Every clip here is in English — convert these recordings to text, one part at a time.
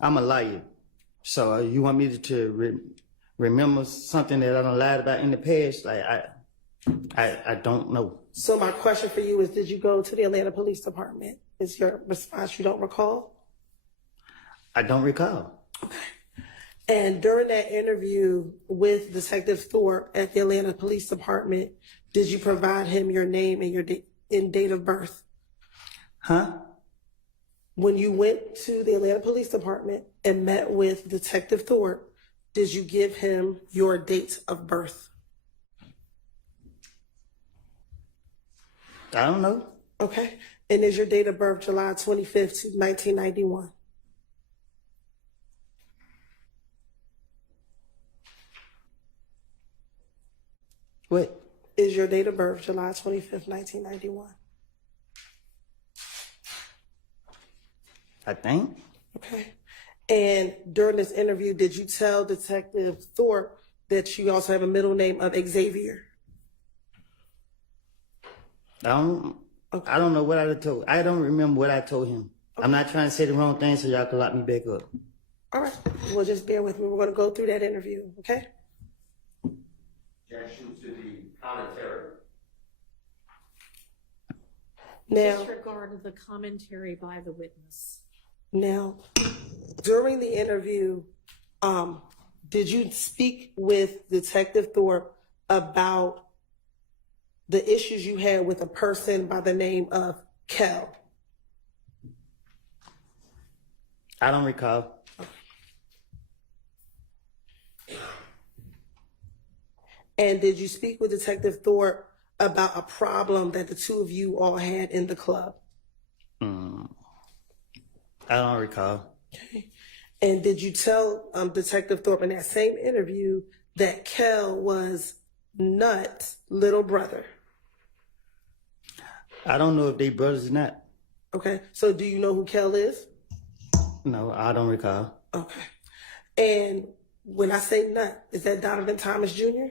I'm a liar. So you want me to remember something that I done lied about in the past? Like, I don't know. So my question for you is, did you go to the Atlanta Police Department? Is your response you don't recall? I don't recall. Okay. And during that interview with Detective Thorpe at the Atlanta Police Department, did you provide him your name and your date of birth? Huh? When you went to the Atlanta Police Department and met with Detective Thorpe, did you give him your date of birth? I don't know. Okay. And is your date of birth July 25th, 1991? What? Is your date of birth July 25th, 1991? I think. Okay. And during this interview, did you tell Detective Thorpe that you also have a middle name of Xavier? I don't know what I told. I don't remember what I told him. Okay. I'm not trying to say the wrong thing so y'all can lock me back up. All right. Well, just bear with me. We're going to go through that interview, okay? Objection to the commentary. Now, disregard of the commentary by the witness. Now, during the interview, did you speak with Detective Thorpe about the issues you had with a person by the name of Kel? I don't recall. And did you speak with Detective Thorpe about a problem that the two of you all had in the club? I don't recall. Okay. And did you tell Detective Thorpe in that same interview that Kel was Nut's little brother? I don't know if they brothers or not. Okay. So do you know who Kel is? No, I don't recall. Okay. And when I say Nut, is that Donovan Thomas Jr.?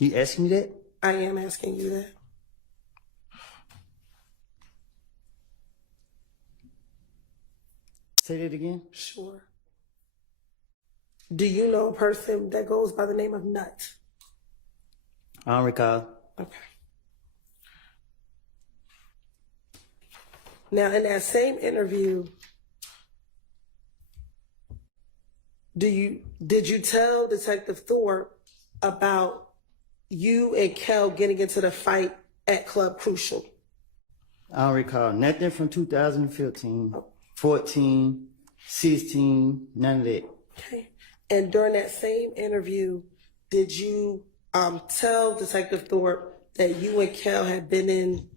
You asking me that? I am asking you that. Say that again? Sure. Do you know a person that goes by the name of Nut? I don't recall. Okay. Now, in that same interview, did you tell Detective Thorpe about you and Kel getting into the fight at Club Crucial? I don't recall nothing from 2015, 14, 16, none of that. Okay. And during that same interview, did you tell Detective Thorpe that you and Kel had been in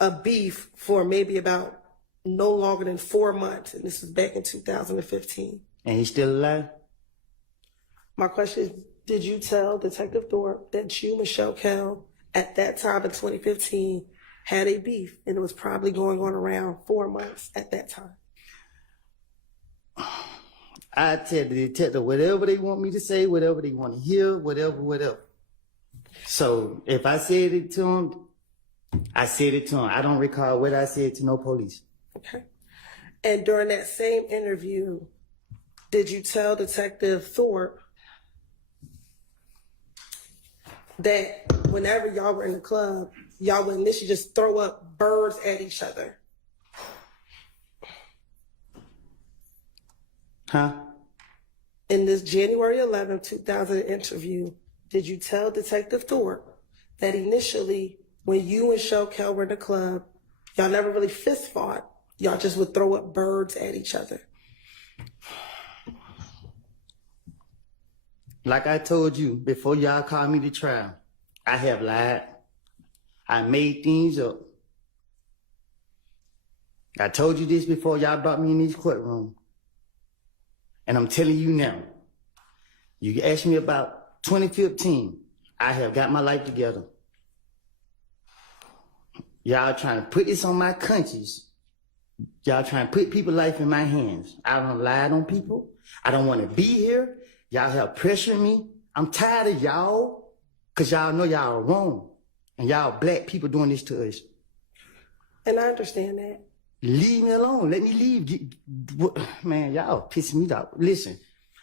a beef for maybe about no longer than 4 months? And this was back in 2015. And he's still alive? My question is, did you tell Detective Thorpe that you, Michelle Kel, at that time in 2015, had a beef, and it was probably going on around 4 months at that time? I tell the detective whatever they want me to say, whatever they want to hear, whatever. So if I said it to him, I said it to him. I don't recall what I said to no police. Okay. And during that same interview, did you tell Detective Thorpe that whenever y'all were in the club, y'all would initially just throw up birds at each other? Huh? In this January 11, 2000 interview, did you tell Detective Thorpe that initially, when you and Michelle Kel were in the club, y'all never really fist fought, y'all just would throw up birds at each other? Like I told you, before y'all called me to trial, I have lied. I made things up. I told you this before y'all brought me in this courtroom. And I'm telling you now, you asked me about 2015, I have got my life together. Y'all trying to put this on my conscience. Y'all trying to put people's life in my hands. I don't lie on people. I don't want to be here. Y'all have pressured me. I'm tired of y'all, because y'all know y'all are wrong. And y'all black people doing this to us. And I understand that. Leave me alone. Let me leave. Man, y'all pissing me off. Listen,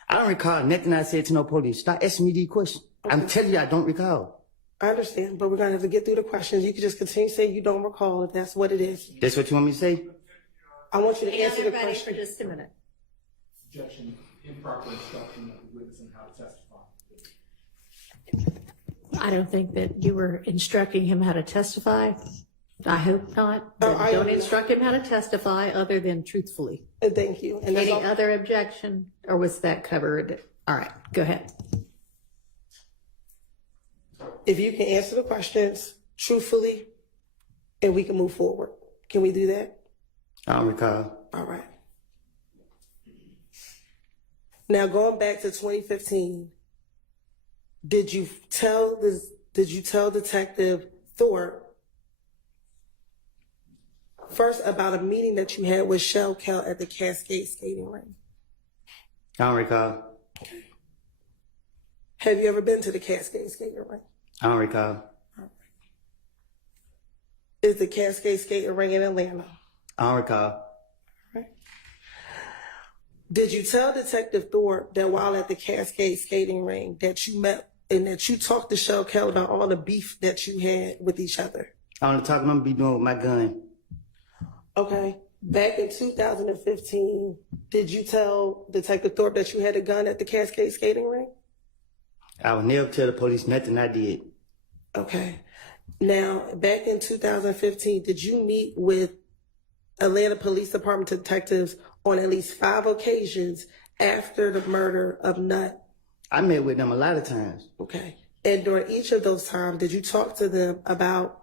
I don't recall nothing I said to no police. Stop asking me these questions. Okay. I'm telling you, I don't recall. I understand, but we're going to have to get through the questions. You can just continue to say you don't recall if that's what it is. That's what you want me to say? I want you to answer the Everybody question. for just a minute. Objection, improper instruction of the witness on how to testify. I don't think that you were instructing him how to testify. I hope not. No, But I don't am instruct him how to testify other than truthfully. Thank you. And that's Any all. other objection, or was that covered? All right, go ahead. If you can answer the questions truthfully, and we can move forward. Can we do that? I don't recall. All right. Now going back to 2015, did you tell Detective Thorpe first about a meeting that you had with Shell Cal at the Cascade skating rink? I don't recall. Have you ever been to the Cascade skating rink? I don't recall. Is the Cascade skating rink in Atlanta? I don't recall. Did you tell Detective Thorpe that while at the Cascade skating ring that you met and that you talked to Shell Cal about all the beef that you had with each other? I only talking I'm gonna be doing with my gun. Okay. Back in 2015, did you tell Detective Thorpe that you had a gun at the Cascade skating ring? I would never tell the police nothing I did. Okay. Now, back in 2015, did you meet with Atlanta Police Department detectives on at least 5 occasions after the murder of Nutt? I met with them a lot of times. Okay. And during each of those times, did you talk to them about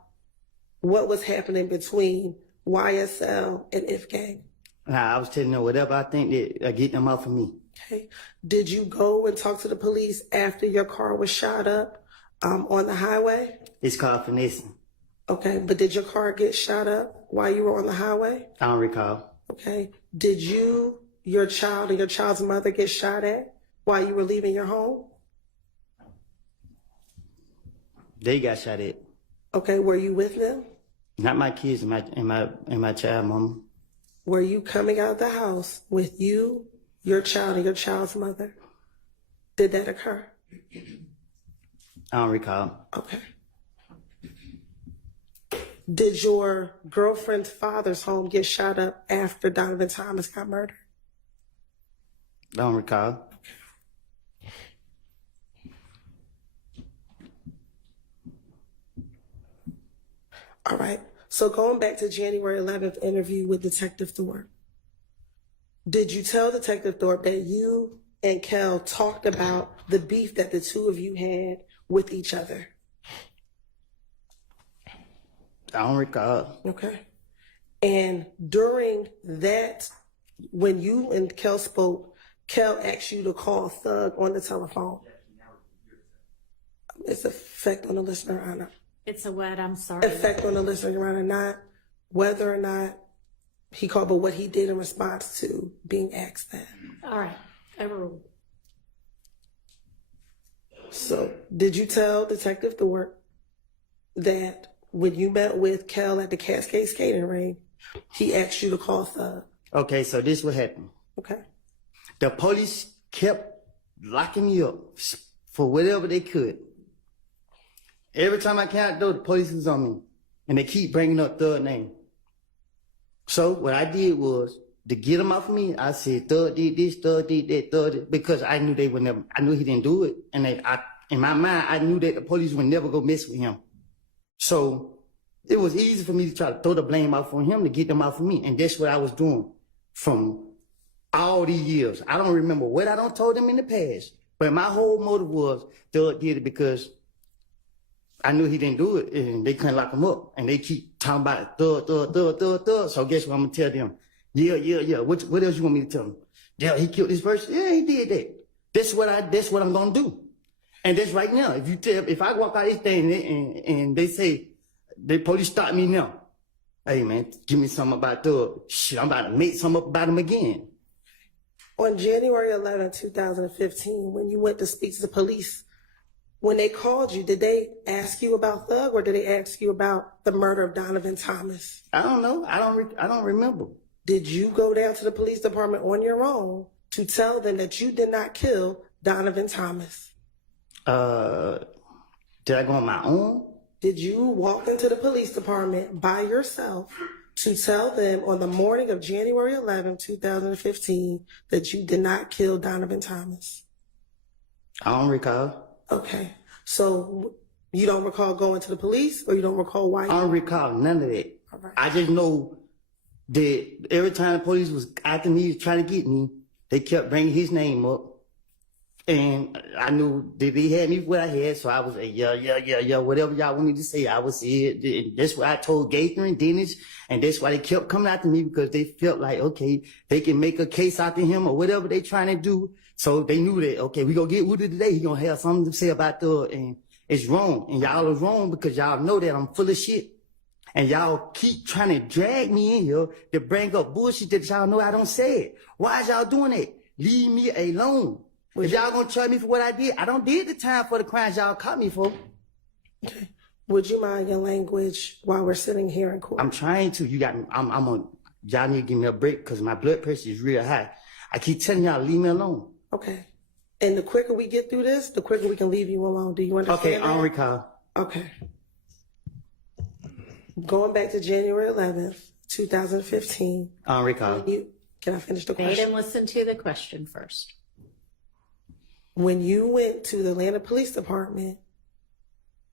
what was happening between YSL and If Gang? Nah, I was telling them whatever I think that get them off of me. Okay. Did you go and talk to the police after your car was shot up on the highway? It's called finessing. Okay. But did your car get shot up while you were on the highway? I don't recall. Okay. Did you, your child, and your child's mother get shot at while you were leaving your home? They got shot at. Okay. Were you with them? Not my kids and my child mama. Were you coming out of the house with you, your child, and your child's mother? Did that occur? I don't recall. Okay. Did your girlfriend's father's home get shot up after Donovan Thomas got murdered? I don't recall. All right. So going back to January 11th interview with Detective Thorpe, did you tell Detective Thorpe that you and Kel talked about the beef that the two of you had with each other? I don't recall. Okay. And during that, when you and Kel spoke, Kel asked you to call Thug on the telephone. It's effect on the listener or not. It's a what? I'm sorry. Effect on the listener or not. Whether or not he called, but what he did in response to being asked that. All right, overruled. So did you tell Detective Thorpe that when you met with Kel at the Cascade skating ring, he asked you to call Thug? Okay, so this what happened. Okay. The police kept locking me up for whatever they could. Every time I came out the door, the police was on me. And they keep bringing up Thug's name. So what I did was, to get them off of me, I said, Thug did this, Thug did that, Thug did, because I knew they would never, I knew he didn't do it. And in my mind, I knew that the police would never go mess with him. So it was easy for me to try to throw the blame off on him to get them off of me. And that's what I was doing from all these years. I don't remember what I done told them in the past, but my whole motive was Thug did it because I knew he didn't do it, and they couldn't lock him up. And they keep talking about Thug. So guess what I'm gonna tell them? Yeah. What else you want me to tell them? Yeah, he killed this person. Yeah, he did that. That's what I'm gonna do. And that's right now. If I walk out this thing and they say the police stop me now, hey man, give me something about Thug. Shit, I'm about to make something up about him again. On January 11, 2015, when you went to speak to the police, When they called you, did they ask you about Thug or did they ask you about the murder of Donovan Thomas? I don't know. I don't remember. Did you go down to the police department on your own to tell them that you did not kill Donovan Thomas? Did I go on my own? Did you walk into the police department by yourself to tell them on the morning of January 11, 2015, that you did not kill Donovan Thomas? I don't recall. Okay. So you don't recall going to the police or you don't recall why? I don't recall none of that. All right. I just know that every time the police was after me, trying to get me, they kept bringing his name up. And I knew that they had me what I had, so I was like, yeah, whatever y'all want me to say, I would say it. And that's what I told Gaither and Dennis, and that's why they kept coming after me, because they felt like, okay, they can make a case out to him or whatever they trying to do. So they knew that, okay, we gonna get Woody today, he gonna have something to say about Thug, and it's wrong. And y'all are wrong because y'all know that I'm full of shit. And y'all keep trying to drag me in here to bring up bullshit that y'all know I don't say it. Why is y'all doing that? Leave me alone. If y'all gonna charge me for what I did, I don't did the time for the crimes y'all caught me for. Okay. Would you mind your language while we're sitting here in court? I'm trying to. You got me. I'm on. Y'all need to give me a break because my blood pressure is real high. I keep telling y'all, leave me alone. Okay. And the quicker we get through this, the quicker we can leave you alone. Do you understand? Okay, that? I don't recall. Okay. Going back to January 11th, 2015. I don't recall. Can I finish the Made question? him listen to the question first. When you went to the Atlanta Police Department,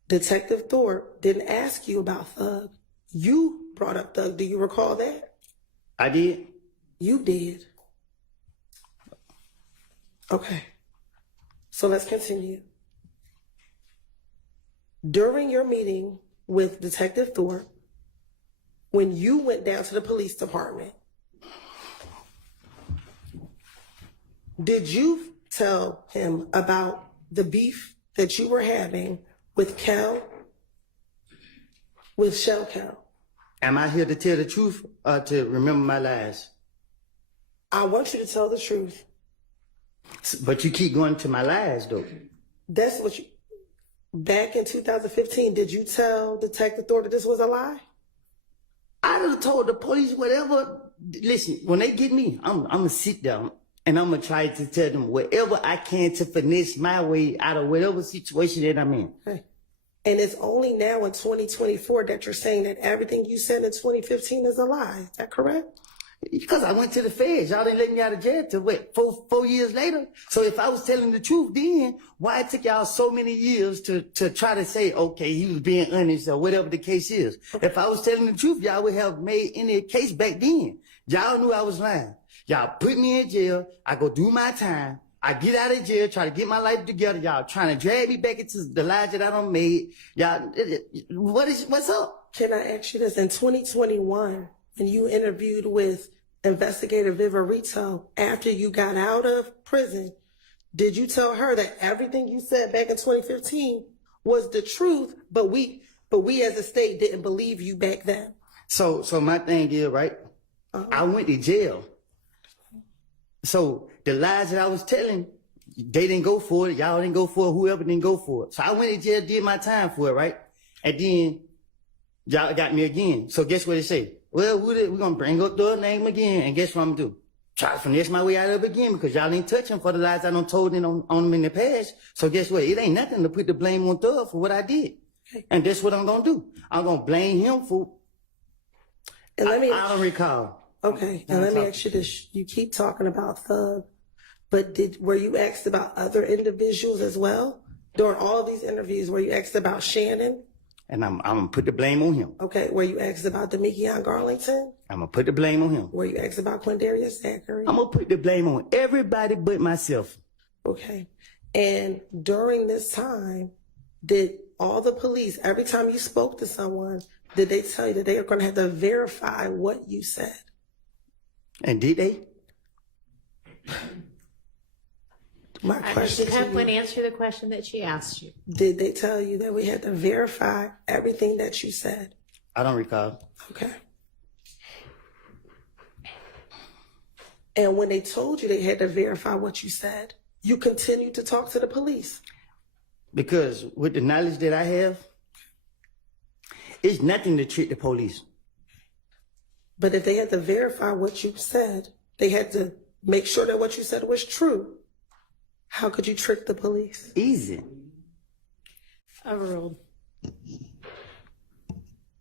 Detective Thorpe didn't ask you about Thug. You brought up Thug. Do you recall that? I did. You did. Okay. So let's continue. During your meeting with Detective Thorpe, when you went down to the police department, did you tell him about the beef that you were having with Kel, with Shell Kel? Am I here to tell the truth or to remember my lies? I want you to tell the truth. But you keep going to my lies, though. That's what you... Back in 2015, did you tell Detective Thorpe that this was a lie? I would have told the police whatever. Listen, when they get me, I'm going to sit down and I'm going to try to tell them whatever I can to finesse my way out of whatever situation that I'm in. Okay. And it's only now in 2024 that you're saying that everything you said in 2015 is a lie. Is that correct? Because I went to the feds. Y'all didn't let me out of jail till what, four years later? So if I was telling the truth then, why it took y'all so many years to try to say, okay, he was being honest or whatever the case is? If I was telling the truth, y'all would have made any case back then. Y'all knew I was lying. Y'all put me in jail. I go do my time. I get out of jail, try to get my life together. Y'all trying to drag me back into the lies that I done made. Y'all, what's up? Can I ask you this? In 2021, when you interviewed with Investigator Viverito after you got out of prison, did you tell her that everything you said back in 2015 was the truth, but we as a state didn't believe you back then? So my thing is, right? I went to jail. So the lies that I was telling, they didn't go for it. Y'all didn't go for it. Whoever didn't go for it. So I went to jail, did my time for it, right? And then y'all got me again. So guess what they say? Well, we're going to bring up the name again. And guess what I'm going to do? Try to finesse my way out of it again because y'all ain't touching for the lies I done told on them in the past. So guess what? It ain't nothing to put the blame on Thug for what I did. And that's what I'm going to do. I'm going to blame him for... And let me... I don't recall. Okay, and let me ask you this. You keep talking about Thug, but were you asked about other individuals as well? During all of these interviews, were you asked about Shannon? And I'm going to put the blame on him. Okay, were you asked about Demekion Garlington? I'm going to put the blame on him. Were you asked about Quindarius Zachary? I'm going to put the blame on everybody but myself. Okay, and during this time, did all the police, every time you spoke to someone, did they tell you that they are going to have to verify what you said? And did they? My question Did to Hepburn you, answer the question that she asked you? did they tell you that we had to verify everything that you said? I don't recall. Okay. And when they told you they had to verify what you said, you continued to talk to the police. Because with the knowledge that I have, it's nothing to trick the police. But if they had to verify what you said, they had to make sure that what you said was true. How could you trick the police? Easy. Overruled.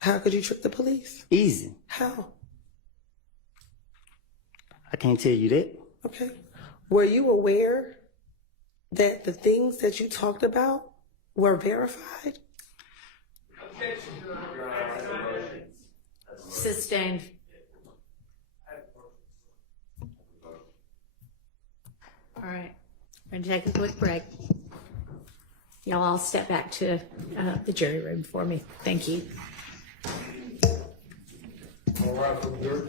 How could you trick the police? Easy. How? I can't tell you that. Okay. Were you aware that the things that you talked about were verified? Sustained. All right. We're going to take a quick break. Y'all all step back to the jury room for me. Thank you. All right, from here.